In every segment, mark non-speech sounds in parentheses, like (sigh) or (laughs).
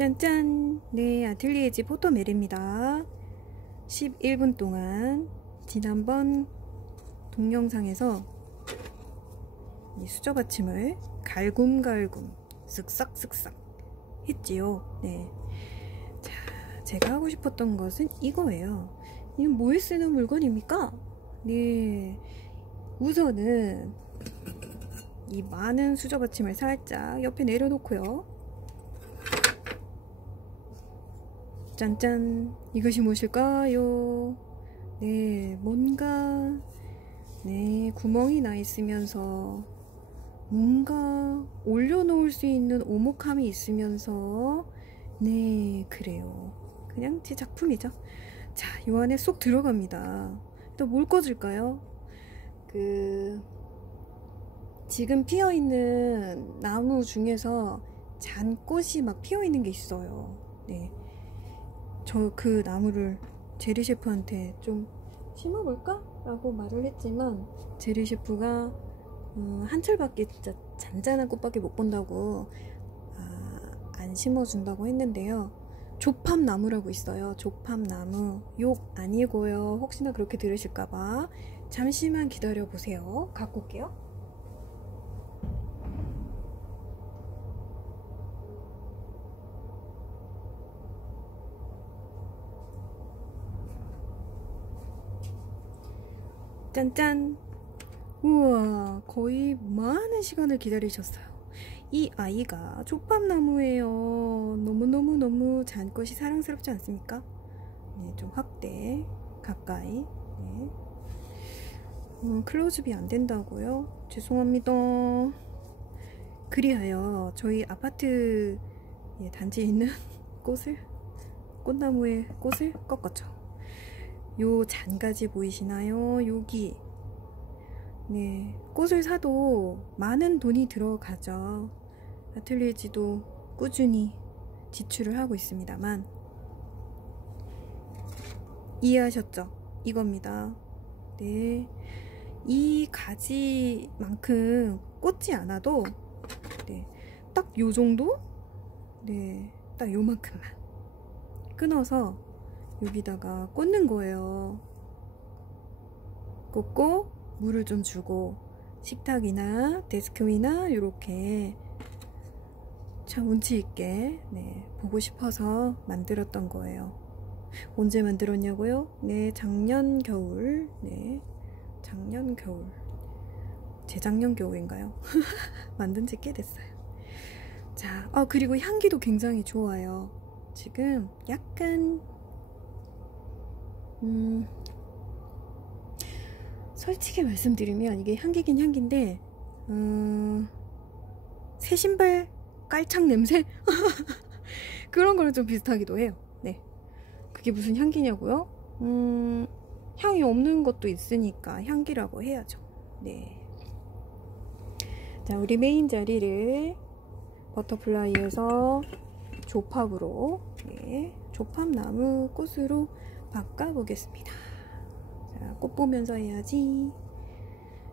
짠짠! 네, 아틀리에 집 포토메리입니다. 11분 동안 지난번 동영상에서 이 수저 받침을 갈굼갈굼 쓱싹쓱싹 했지요. 네. 자, 제가 하고 싶었던 것은 이거예요. 이건 뭐에 쓰는 물건입니까? 네. 우선은 이 많은 수저 받침을 살짝 옆에 내려놓고요. 짠짠. 이것이 무엇일까요? 네 뭔가. 네 구멍이 나 있으면서 뭔가 올려놓을 수 있는 오목함이 있으면서. 네 그래요. 그냥 제 작품이죠. 자 요 안에 쏙 들어갑니다. 또 뭘 꽂을까요? 그 지금 피어있는 나무 중에서 잔꽃이 막 피어있는 게 있어요. 네 저 그 나무를 제리 셰프한테 좀 심어볼까? 라고 말을 했지만 제리 셰프가 음, 한 철밖에 진짜 잔잔한 꽃밖에 못 본다고 아, 안 심어준다고 했는데요. 조팝나무라고 있어요. 조팝나무. 욕 아니고요. 혹시나 그렇게 들으실까봐 잠시만 기다려 보세요. 갖고 올게요. 짠짠! 우와, 거의 많은 시간을 기다리셨어요. 이 아이가 족밥나무예요. 너무너무너무 잔것이 사랑스럽지 않습니까? 네, 좀 확대, 가까이. 네. 음, 클로즈업이 안 된다고요? 죄송합니다. 그리하여 저희 아파트 예, 단지에 있는 (laughs) 꽃을, 꽃나무의 꽃을 꺾었죠. 요 잔가지 보이시나요? 여기 네 꽃을 사도 많은 돈이 들어가죠 아틀리에지도 꾸준히 지출을 하고 있습니다만 이해하셨죠? 이겁니다 네. 이 가지만큼 꽂지 않아도 네, 딱 요 정도? 네, 딱 요만큼만 끊어서 여기다가 꽂는 거예요. 꽂고 물을 좀 주고 식탁이나 데스크 위나 이렇게 참 운치 있게 네, 보고 싶어서 만들었던 거예요. 언제 만들었냐고요? 네, 작년 겨울. 네, 작년 겨울. 재작년 겨울인가요? (laughs) 만든 지 꽤 됐어요. 자, 아, 그리고 향기도 굉장히 좋아요. 지금 약간 음, 솔직히 말씀드리면 이게 향기긴 향기인데 음, 새 신발 깔창 냄새 (laughs) 그런 거랑 좀 비슷하기도 해요. 네, 그게 무슨 향기냐고요? 음, 향이 없는 것도 있으니까 향기라고 해야죠. 네. 자, 우리 메인 자리를 버터플라이에서 조팝으로, 네, 조팝나무 꽃으로 바꿔보겠습니다. 자, 꽃 보면서 해야지.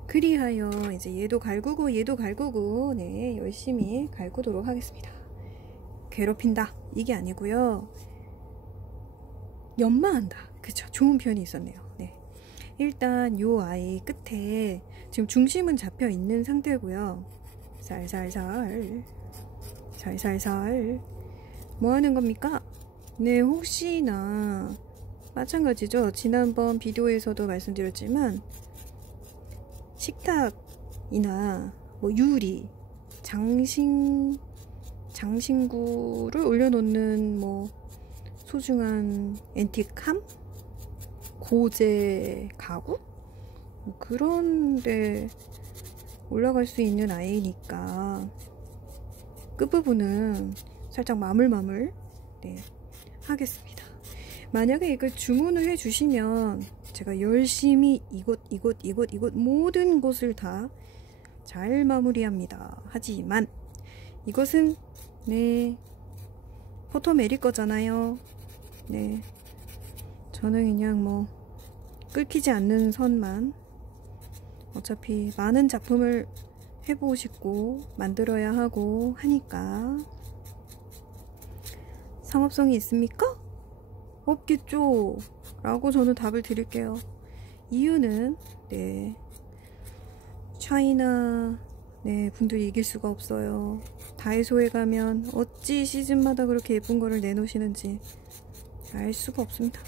그리하여 이제 얘도 갈구고 얘도 갈구고 네 열심히 갈구도록 하겠습니다. 괴롭힌다 이게 아니고요. 연마한다. 그쵸 좋은 표현이 있었네요. 네. 일단 요 아이 끝에 지금 중심은 잡혀 있는 상태고요. 살살살 살살살 뭐 하는 겁니까? 네 혹시나 마찬가지죠. 지난번 비디오에서도 말씀드렸지만 식탁이나 뭐 유리, 장신 장신구를 올려놓는 뭐 소중한 앤틱함, 고제 가구 뭐 그런데 올라갈 수 있는 아이니까 끝부분은 살짝 마물마물 네, 하겠습니다. 만약에 이걸 주문을 해주시면 제가 열심히 이곳 이곳 이곳 이곳 모든 곳을 다 잘 마무리합니다. 하지만 이것은 네 포토메리 거잖아요. 네 저는 그냥 뭐 끊기지 않는 선만 어차피 많은 작품을 해보고 싶고 만들어야 하고 하니까 상업성이 있습니까? 없겠죠. 라고 저는 답을 드릴게요. 이유는, 네. 차이나, 네, 분들이 이길 수가 없어요. 다이소에 가면 어찌 시즌마다 그렇게 예쁜 거를 내놓으시는지 알 수가 없습니다.